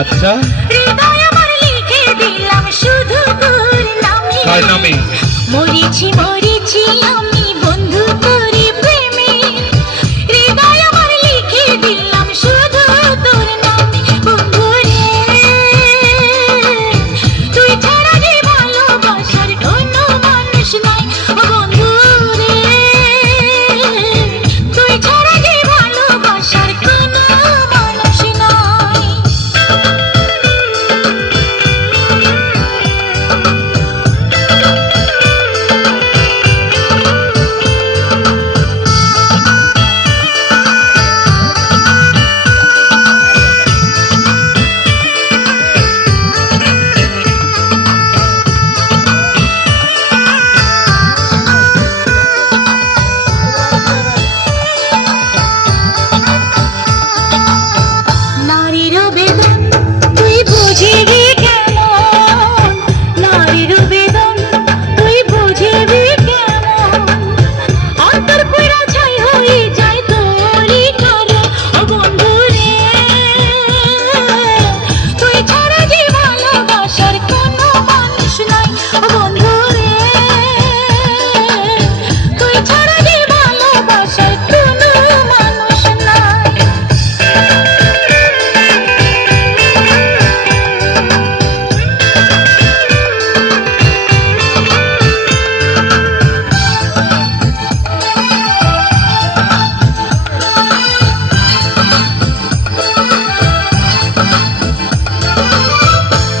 আচ্ছা, হৃদয় আমার লিখে দিলাম শুধু তোর নামে। কার নামে? মরেছি মরেছি আমি বন্ধু তোরে প্রেমে। হৃদয় আমার লিখে দিলাম শুধু তোর নামে। বন্ধু রে, তুই ছাড়া যে ভালোবাসার কোনো মানুষ নাই। ও বন্ধু রে, তুই ছাড়া যে ভালোবাসার কোনো মানুষ নাই। নারীর বেদন তুই বুঝিবি কেমন, নারীর বেদন তুই বুঝিবি কেমন। অন্তর পুরা ছাই হয়ে যায় তোরই কারণ। ও বন্ধু রে, তুই ছাড়া যে ভালোবাসার কোনো মানুষ নাই। ও বন্ধু রে, তুই ছাড়া যে ভালোবাসার কোনো মানুষ নাই।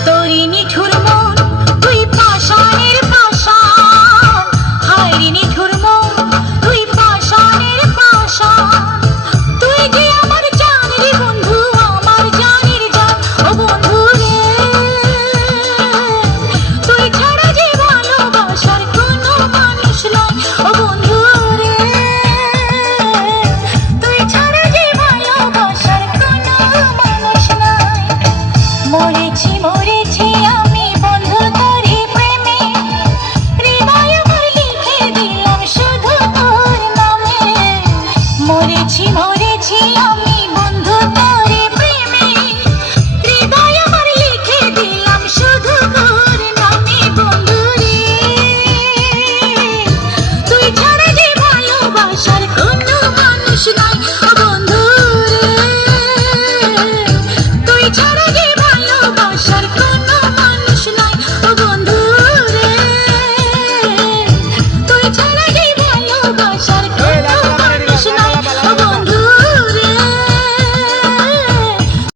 তোরি নিঠুর মন তুই পাষাণের পাষাণ, হায় রে নিঠুর মন তুই পাষাণের পাষাণ। তুই যে আমার জান রে বন্ধু, আমার জানের জান। ও বন্ধু রে, তুই ছাড়া যে ভালোবাসার কোনো মানুষ নাই। ও বন্ধু রে, তুই ছাড়া যে ভালোবাসার কোনো মানুষ নাই। মরেছি মরেছি আমি বন্ধু তোরে প্রেমে। হৃদয় আমার লিখে দিলাম শুধু তোর নামে। মরেছি মরেছি আমি বন্ধু তোরে প্রেমে। হৃদয় আমার লিখে দিলাম শুধু তোর নামে। বন্ধু রে, তুই ছাড়া যে ভালোবাসার কোনো মানুষ নাই। ও বন্ধু রে, তুই ছাড়া যে ভালোবাসার কোনো মানুষ নাই। ও বন্ধু রে, তুই ছাড়া